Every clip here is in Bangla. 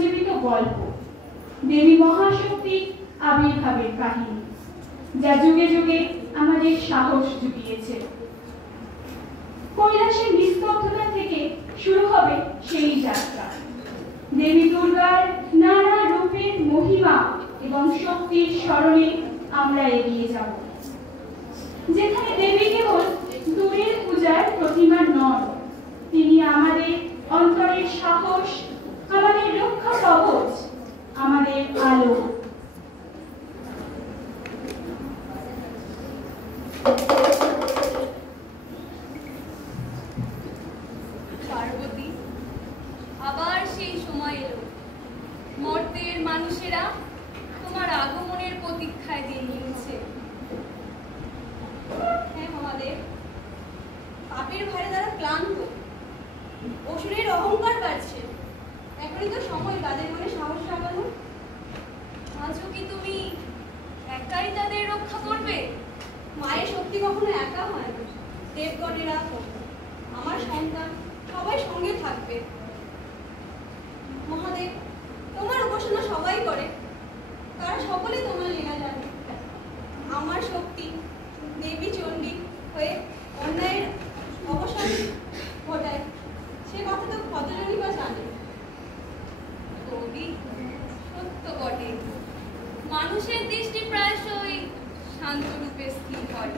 জীবিত গল্প দেবী মহাশক্তির আবির্ভাবের কাহিনী, যা যুগে যুগে আমাদের সাহস জুগিয়েছে। কৈলাসের নিস্তব্ধতা থেকে শুরু হবে সেই যাত্রা। দেবী দুর্গার নানা রূপের মহিমা এবং শক্তির স্মরণে আমরা এগিয়ে যাব, যেখানে দেবী কেবল দূরের পূজার প্রতিমা নন, তিনি আমাদের অন্তরের সাহস, আমাদের রক্ষা কবচ, আমাদের আলো। পার্বতী, আবার সেই সময় এলো, মর্তের মানুষেরা তোমার আগমনের প্রতীক্ষায় দিন নিয়েছে। হ্যাঁ মহাদেব, পাপের ভারে তারা ক্লান্ত, অসুরের অহংকার বাড়ছে। এখনই তো সময় তাদের মনে সাহস জাগানো। আজও কি তুমি একাই তাদের রক্ষা করবে? মায়ের শক্তি কখনো একা হয় না। দেবগণেরা, আমার সন্তান সবাই সঙ্গে থাকবে। মহাদেব, তোমার উপাসনা সবাই করে, তারা সকলে তোমার লীলা জানে। আমার শক্তি দেবী চণ্ডী হয়ে অন্যায়ের অবসান ঘটায়, সে কথা তো কতজনই বা জানে। কবি সত্য বটে, মানুষের দৃষ্টি প্রায়শই শান্ত রূপে স্থির হয়,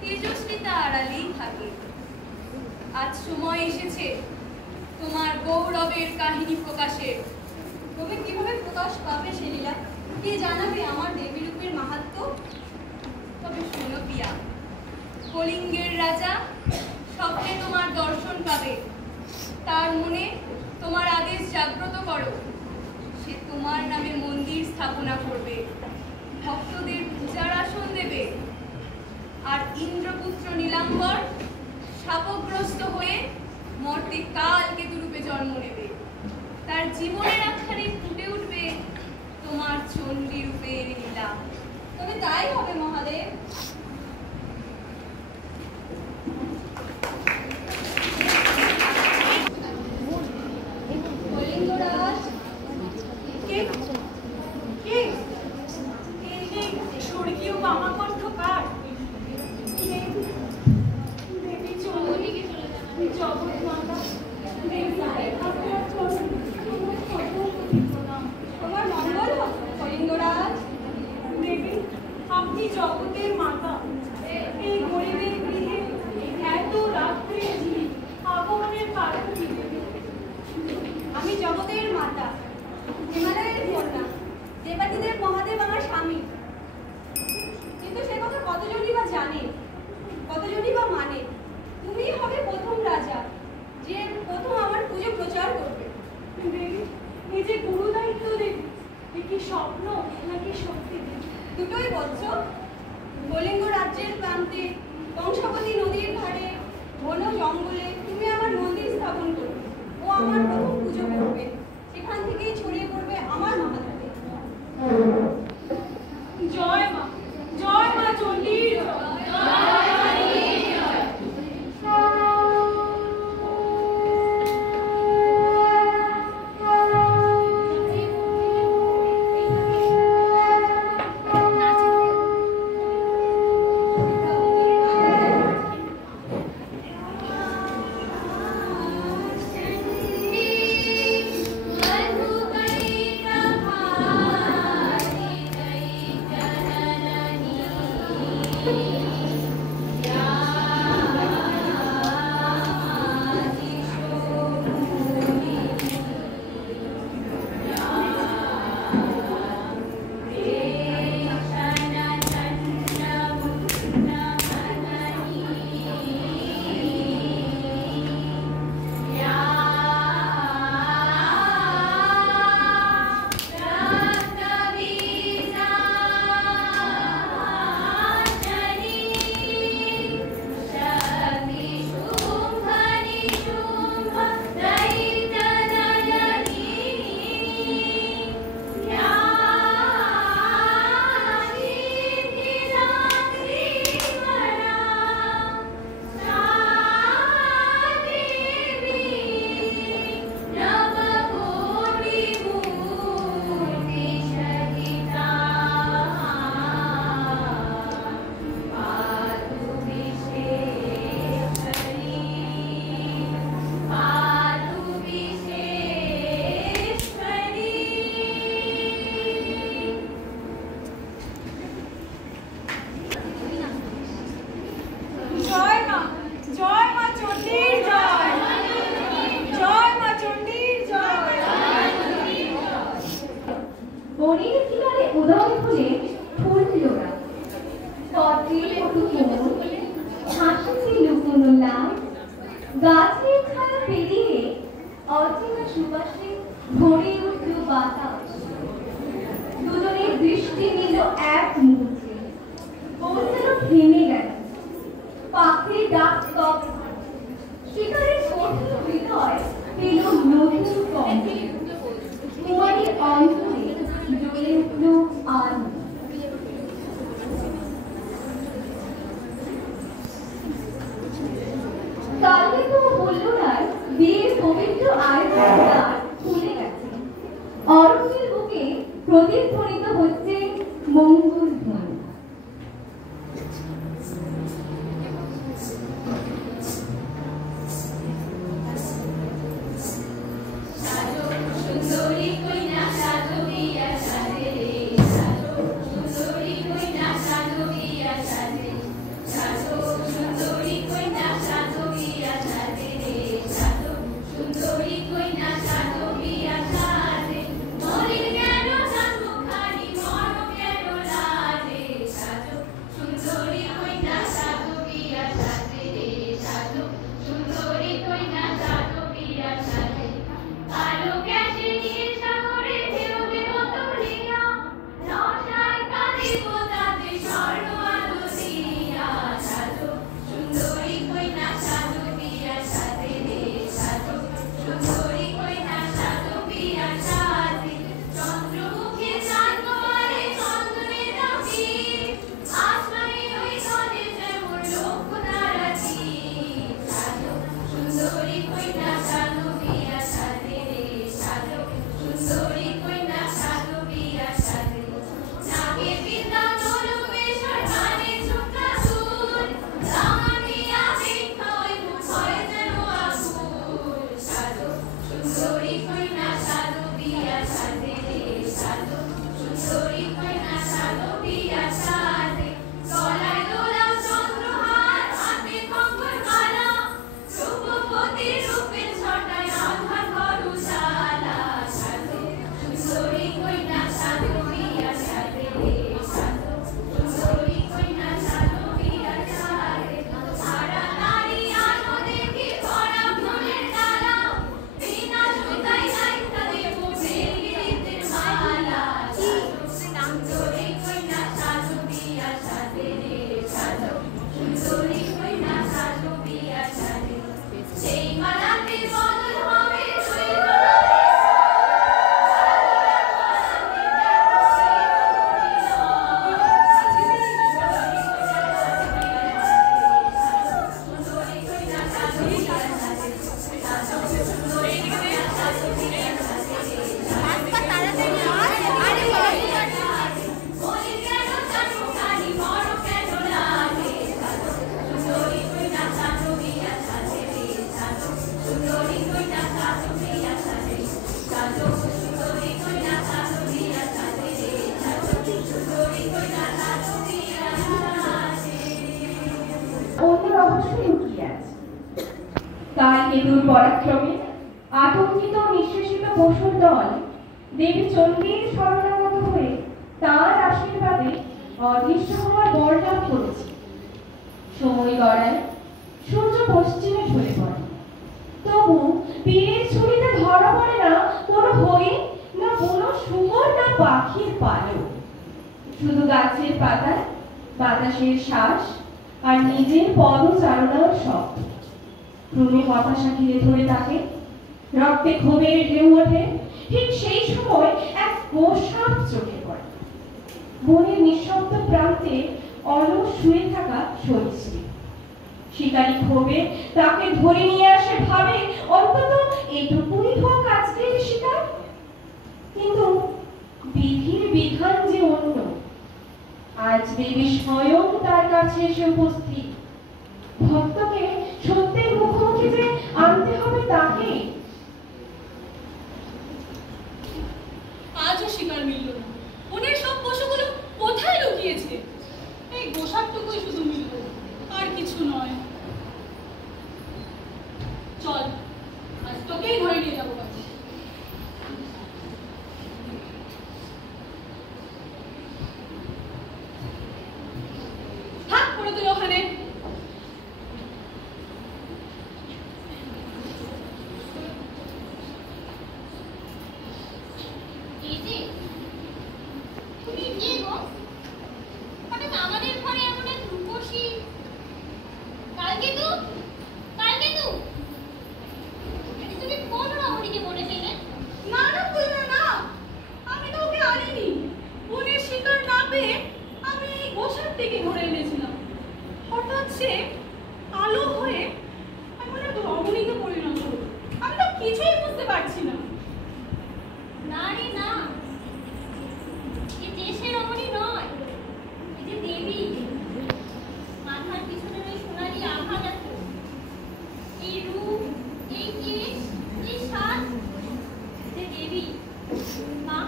তেজস্বী তা আড়ালেই থাকে। আজ সময় এসেছে তোমার গৌরবের কাহিনী প্রকাশের। তুমি কিভাবে প্রকাশ পাবে সে লীলা? কে জানাবে আমার দেবী রূপের মাহাত্ম্য? তবে শোনো পিয়া, কলিঙ্গের রাজা স্বপ্নে তোমার দর্শন পাবে। তার মনে তোমার আদেশ জাগ্রত করো, সে তোমার নামে মন্দির স্থাপনা করবে, ভক্তদের পূজার আসন দেবে। আর ইন্দ্রপুত্র নীলাম্বর শাপগ্রস্ত হয়ে মর্তে কালকেতু রূপে জন্ম নেবে। তার জীবনের আখ্যানে ফুটে উঠবে তোমার চণ্ডী রূপের লীলা। তবে তাই হবে মহাদেব। কলিঙ্গরাজ, স্বর্গীয় বামাকণ্ঠ কার? দেবী চণ্ডী, জগৎ মাতা, তোমার মঙ্গল হোক কলিঙ্গরাজ। দেবী, আপনি জগতের মাতা। এই গরিবের গৃহে এত রাত্রে আগমনের কারণ কি? আমি জগতের মাতা, হিমালয়ের কন্যা, দেবাদিদেব মহাদেব আমার স্বামী। কিন্তু সে কথা কতজনই বা জানে, কতজনই বা মানে। তুমিই হবে প্রথম রাজা, যে প্রথম আমার পুজো প্রচার করবে। দেবী, এই যে গুরু দায়িত্ব দেবী, এ কি স্বপ্ন নাকি সত্যি? দুটোই বলছ। কলিঙ্গ রাজ্যের প্রান্তে কংসাবতী নদীর ধারে ঘন জঙ্গলে তুমি আমার মন্দির স্থাপন করবে ও আমার প্রথম পুজো করবে। সেখান থেকেই ছড়িয়ে পড়বে আমার মহাজাতি। জয় মা, জয় মা চণ্ডীর জয়। বাতাস। দুজনের দৃষ্টি নিল এক মুহূর্তে, মন যেন থেমে গেল। পাখির ডাক স্তব্ধ, শিকারের কঠিন হৃদয় পেল নতুন কণ্ঠে। কুমারীর অন্তরে জ্বলে উঠল আনন্দ। কালকে তো বলল না বিয়ের পবিত্র আয়োজন দ্বার খুলে গেছে। অরণ্যের বুকে প্রতিধ্বনিত হচ্ছে মঙ্গল ধ্বনি। কেতুর পরাক্রমে আতঙ্কিত নিঃশেষিত পশুর দল দেবী চণ্ডীর শরণাগত হয়ে তার আশীর্বাদে অদৃশ্য হওয়ার বর লাভ করেছে। সময় গড়ায়, সূর্য পশ্চিমে ঢলে পড়ে, তবু বীরের ছুরিতে ধরা পড়ে না কোনো হরিণ, না কোনো শুয়োর, না পাখির পালক। শুধু গাছের পাতায় বাতাসের শ্বাস আর নিজের পদচারণার শব্দ। ক্রমে হতাশা ঘিরে ধরে তাকে, রক্তে ক্ষোভের ঢেউ ওঠে। ঠিক সেই সময় এক গোসাপ চোখে পড়ে। বনের নিঃশব্দ প্রান্তে অলস শুয়ে থাকা সরীসৃপ। শিকারী ক্ষোভে তাকে ধরে নিয়ে আসে, ভাবে অন্তত এটুকুই হোক আজকের শিকার। কিন্তু বিধির বিধান যে অন্য। আজ দেবী স্বয়ং তার কাছে এসে উপস্থিত। ভক্তকে সত্যের মুখোমুখি যে আনতে হবে তাকে। আজও শিকার মিলল না। ওদের সব পশুগুলো কোথায় লুকিয়েছে? এই গোসাপটুকুই শুধু মিলল, আর কিছু নয়। চল, আজ তোকেই ধরে নিয়ে যাবো কাছে। থাক পড়ে তুই ওখানে। মা,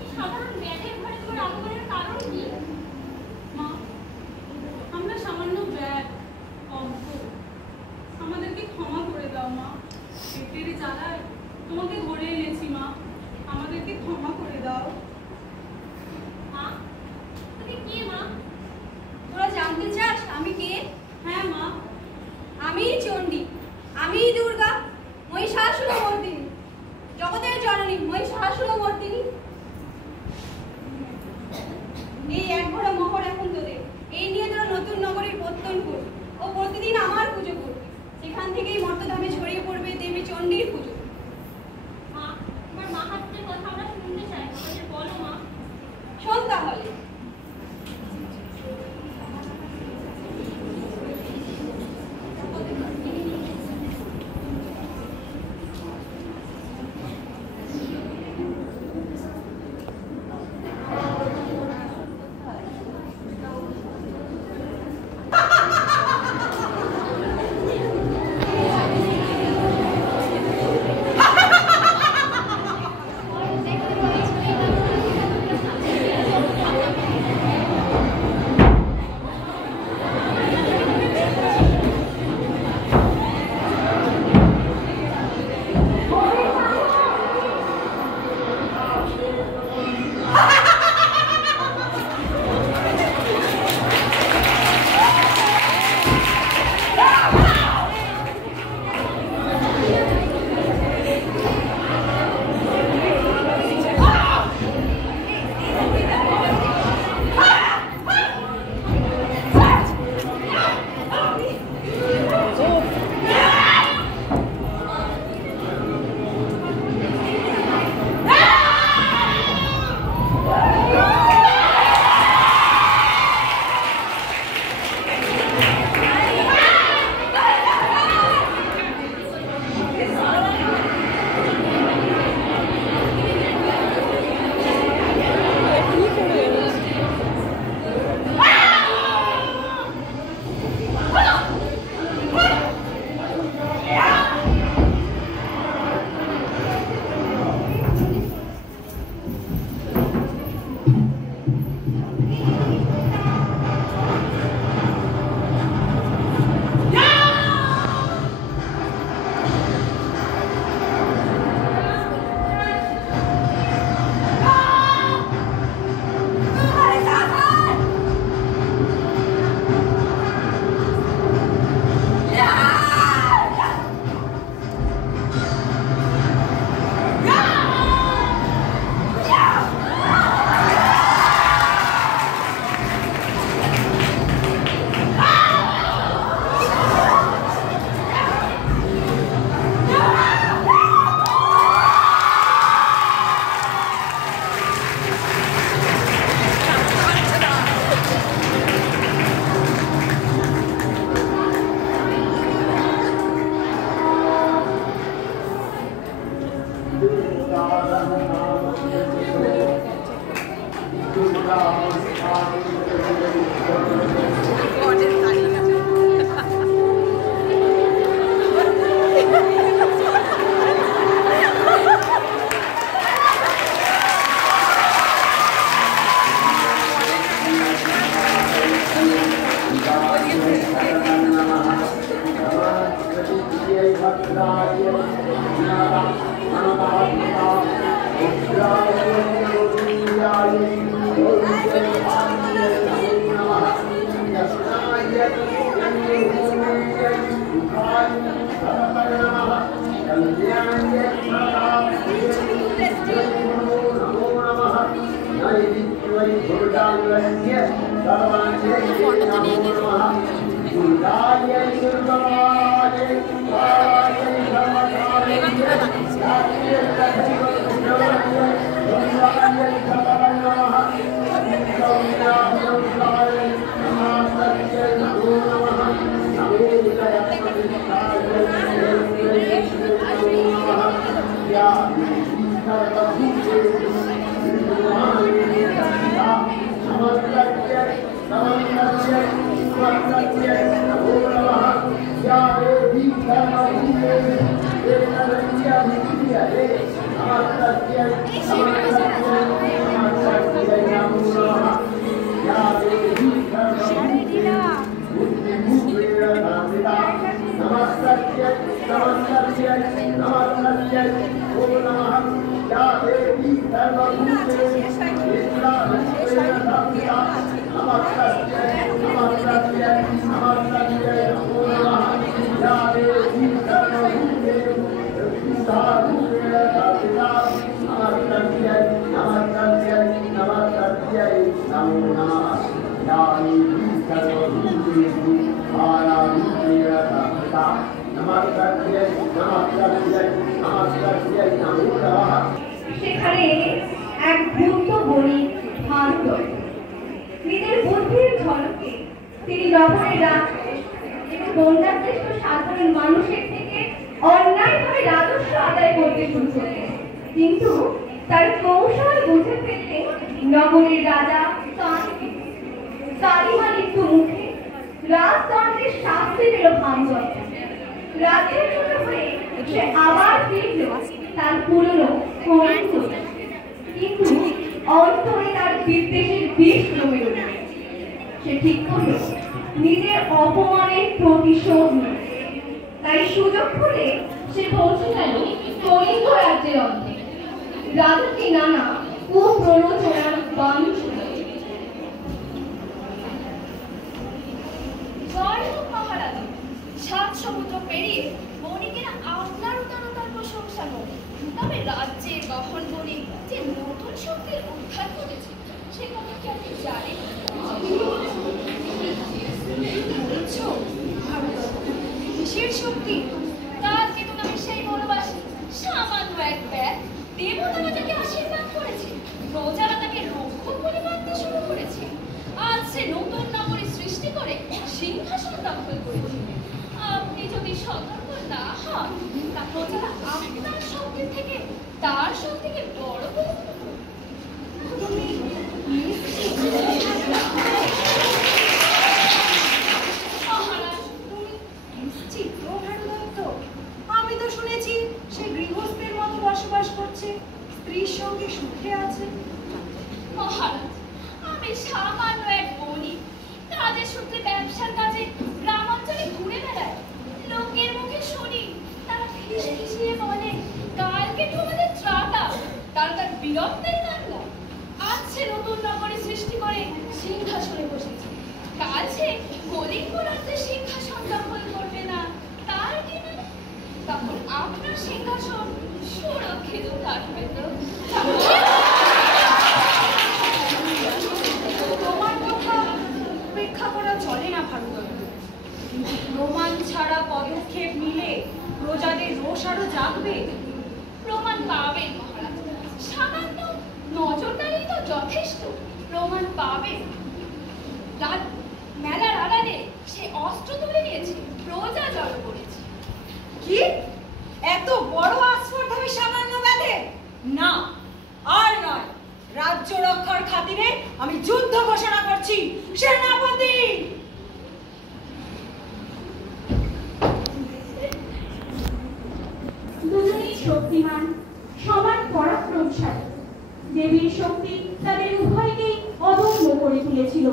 এই সাধারণ ব্যাগের ঘরে তোমার আগমনের কারণ কি? মা, আমরা সামান্য ব্যাগ, অজ্ঞ, আমাদেরকে ক্ষমা করে দাও মা। পেটের জ্বালায় তোমাকে ধরে এনেছি মা, আমাদেরকে ক্ষমা করে দাও। মা, তুমি কে মা? তোরা জানতে চাস আমি কে? হ্যাঁ মা। আমিই চণ্ডী, আমিই দুর্গা, মহিষাসুরমর্দিনী, জগতের জননী মহিষাসুরমর্দিনী। এই এক ভরা মোহর এখন তোদের, এই নিয়ে তোরা নতুন নগরীর প্রত্যন করবি ও প্রতিদিন আমার পুজো করবি। সেখান থেকেই মর্তধামে ছড়িয়ে পড়বে দেবী চণ্ডীর পুজো। মা, তোমার মাহাত্ম্যের কথা আমরা শুনতে চাই, আমাদের বলো মা। শোন তাহলে। এই সেখানে এক ভূত বণিক ভান্ত নিজের বুদ্ধির ঝলকে তিনি নগরের রাজকোষ এবং বন্যাক্লিষ্ট সাধারণ মানুষের থেকে অন্যায়ভাবে রাজস্ব আদায় করতে শুরু করলেন। কিন্তু তার কৌশল বুঝে ফেললে নগরের রাজা কালিমা লিপ্ত মুখে রাজদণ্ডের শাস্তি দিল ভাঙন। রাজ্যের ছোট হয়ে সে আবার ফিরল তার পুরনো করিমপুরে, কিন্তু অন্তরে তার বিদ্বেষের বিষ জমে রইল। সে ঠিক করল নিজের অপমানের প্রতিশোধ নেবে। তাই সুযোগ করে সে পৌঁছে গেল কলিঙ্গ রাজ্যের অন্তে। রাজাকে নানা কুপ্ররোচনার বাণ শুনল। জয় হোক মহারাজ, 7 সমুদ্র পেরিয়ে বণিকেরা আপনার উদারতার প্রশংসা করে। তবে রাজ্যের গহন বণিক যে নতুন শক্তির উদ্ধার করেছে সে কথা কি আপনি জানেন? কিসের শক্তি? তার চেতন আমি সেই বনবাসী সামান্য এক ব্যাগ দেবতারা তাকে আশীর্বাদ করেছে, প্রজারা তাকে রক্ষক বলে মানতে শুরু করেছে। আজ সে নতুন নগরী সৃষ্টি করে সিংহাসন দখল করেছে। আপনি যদি সতর্ক না হন তা প্রজারা আপনার শক্তির থেকে তার শক্তিকে বড় করে আমি তো শুনেছি সে গৃহস্থের মতো বসবাস করছে, স্ত্রীর সঙ্গে সুখে আছে। মহারাজ, আমি সামান্য এক বণিক, কাজের সূত্রে ব্যবসার কাজে গ্রামাঞ্চলে ঘুরে বেড়ায়। লোকের মুখে শুনি তারা ফিসফিসিয়ে বলে কালকে তোমাদের ত্রাতা। তারা তার বিরক্তের কাণ্ড। আজ সে নতুন নগরী সৃষ্টি করে সিংহাসনে বসেছে, কাল সে কলিঙ্গ রাজ্যের সিংহাসন দখল করবে না। তার কি মানে? তখন আপনার সিংহাসন সুরক্ষিত থাকবে তো? তোমার কথা উপেক্ষা করা চলে না ভারত। প্রমাণ ছাড়া পদক্ষেপ নিলে প্রজাদের রোষ আরো জাগবে। প্রমাণ পাবেন মহারাজ, সামান্য নজরদারি তো যথেষ্ট। প্রমাণ পাবেন। মেলার আড়ালে সে অস্ত্র তুলে নিয়েছে, প্রজা জড়ো করেছে। কি এত বড় আস্পর্ধাবে সামান্য ব্যাধে? না, আর নয়। রাজ্য রক্ষার খাতিরে আমি যুদ্ধ ঘোষণা করছি। সেনাপতি! দুজনেই শক্তিমান, সমান পরাক্রমশালী। দেবীর শক্তি তাদের উভয়কেই অদম্য করে তুলেছিল।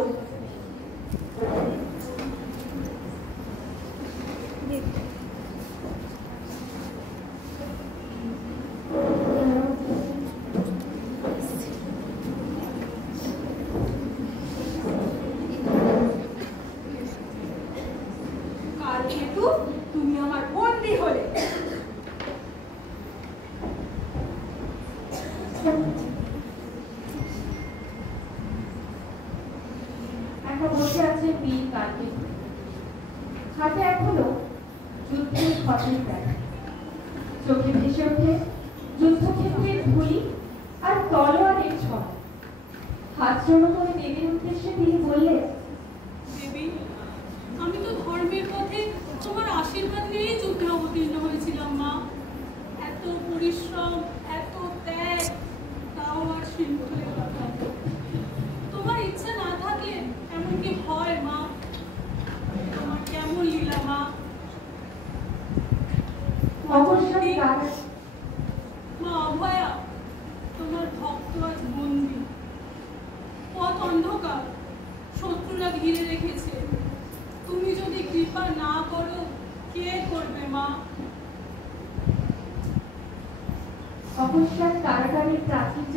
কাল যেহেতু তুমি আমার বন্দী হলে, একা বসে আছে বীর কার্তিক, হাতে এখনো যুদ্ধের ক্ষতের দাগ। চোখে ভেসে ওঠে যুদ্ধক্ষেত্রের ধুলি আর তলোয়ারের ঝড়। হাত জড়ো করে দেবীর উদ্দেশ্যে তিনি বললেন, দেবী, আমি তো ধর্মের পথে তোমার আশীর্বাদ নিয়েই যুদ্ধে অবতীর্ণ হয়েছিলাম মা। এত পরিশ্রম, এত ত্যাগ, তাও আর সিন্ধুরে কথা। তোমার ইচ্ছা না থাকলে এমন কি হয় মা? তোমার কেমন লীলা মা? অবশ্যই মা অভয়া, তোমার ভক্ত আজ বন্দী, পথ অন্ধকার, শত্রুরা ঘিরে রেখেছে। তুমি যদি কৃপা না করো কে করবে মা? অবশ্যই কারাগারের প্রাচীর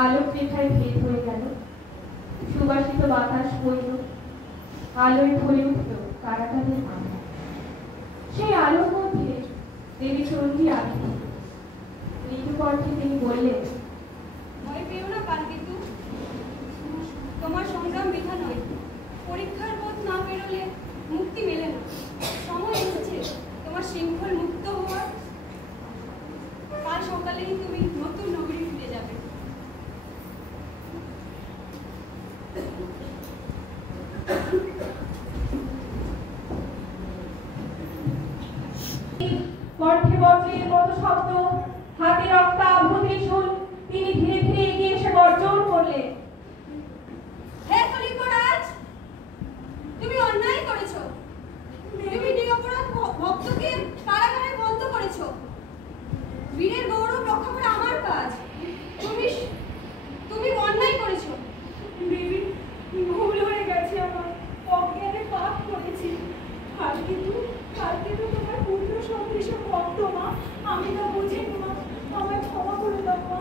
আলোক রেখায় ভেদ হয়ে গেল, সুবাসিত বাতাস বইল, আলোয় ভরে উঠল কারাগারের মাথা। সেই আলোর মধ্যে দেবী চণ্ডী আবির্ভূত। মৃদু কণ্ঠে তিনি বললেন, ভয় পেও না কালকেতু, তোমার সংগ্রাম বৃথা নয়। পরীক্ষার পথ না পেরোলে মুক্তি মেলে না। সময় এসেছে তোমার শৃঙ্খল মুক্ত হওয়ার। কাল সকালেই তুমি নতুন নগরী ফিরে যাবে। কণ্ঠে বজ্রের মতো শব্দ, হাতে রক্তাভ ত্রিশূল, তিনি ধীরে ধীরে এগিয়ে এসে গর্জন করলেন, হে কলিঙ্গরাজ, তুমি অন্যায় করেছো। তুমি নিরপরাধ ভক্তকে কারাগারে বন্ধ করেছো। বীরের গৌরব রক্ষা করা আমার কাজ। তুমি অন্যায় করেছো। দেবী, ভুল হয়ে গেছে আমার, অজ্ঞানে পাপ করেছি। কালকে তো তোমার পুত্র সদৃশ ভক্ত মা, আমি তা বুঝিনি মা, আমায় ক্ষমা করে দাও মা।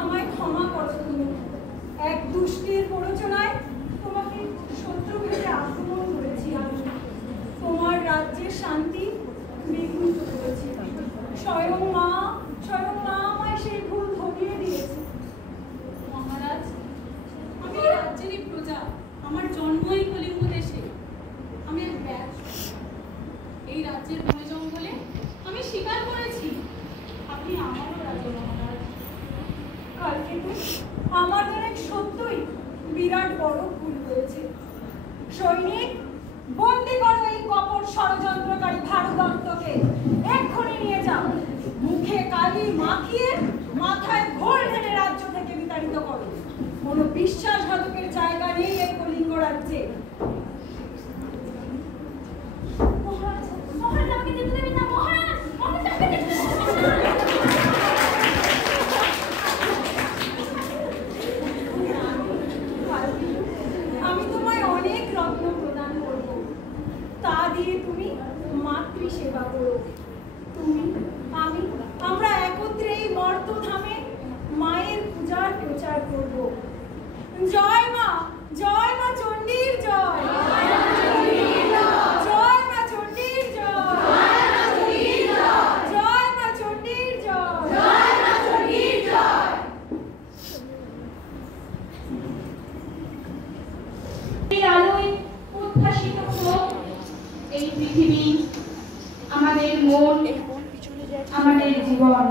আমায় ক্ষমা করো তুমি। এক দুষ্টের প্ররোচনায় তোমাকে শত্রু ভেবে আক্রমণ করেছি আমি। তোমার রাজ্যের শান্তি বিঘ্নিত করেছি। স্বয়ং মা আমায় সেই ভুল ধরিয়ে দিয়েছে। মহারাজ, আমি এই রাজ্যেরই প্রজা। আমার জন্মই কলিঙ্গ দেশে। আমি এক ব্যাস। এই রাজ্যের বনে জঙ্গলে আমি স্বীকার করেছি আপনি আমারও রাজা মহারাজ। কালকে তো আমার অনেক সত্যই বিরাট বড় ভুল হয়েছে। সৈনিক, বন্দি করো এই কপট ষড়যন্ত্রকারী ভারদত্তকে, এক্ষুনি নিয়ে যাও। মুখে কালি মাখিয়ে মাথায় ঘোল ঢেলে রাজ্য থেকে বিতাড়িত করো। কোনো বিশ্বাসঘাতকের জায়গা নেই এই কলিঙ্গ রাজ্যে। মহারাজ, মহারাজ আমাকে যেতে দেবেন না। মহারাজ, আমাকে যেতে দেবেন না। আমি তোমায় অনেক রত্ন প্রদান করব, তা দিয়ে তুমি মাতৃ সেবা করো। তুমি, আমরা একত্রে এই মর্তধামে মায়ের পূজার প্রচার করব। জয় মা চণ্ডীর জয়। জয় মা চণ্ডীর জয়। জয় মা চণ্ডীর জয়। এই আলোয় উদ্ভাসিত হোক এই পৃথিবী, আমাদের মন, আমাদের জীবন।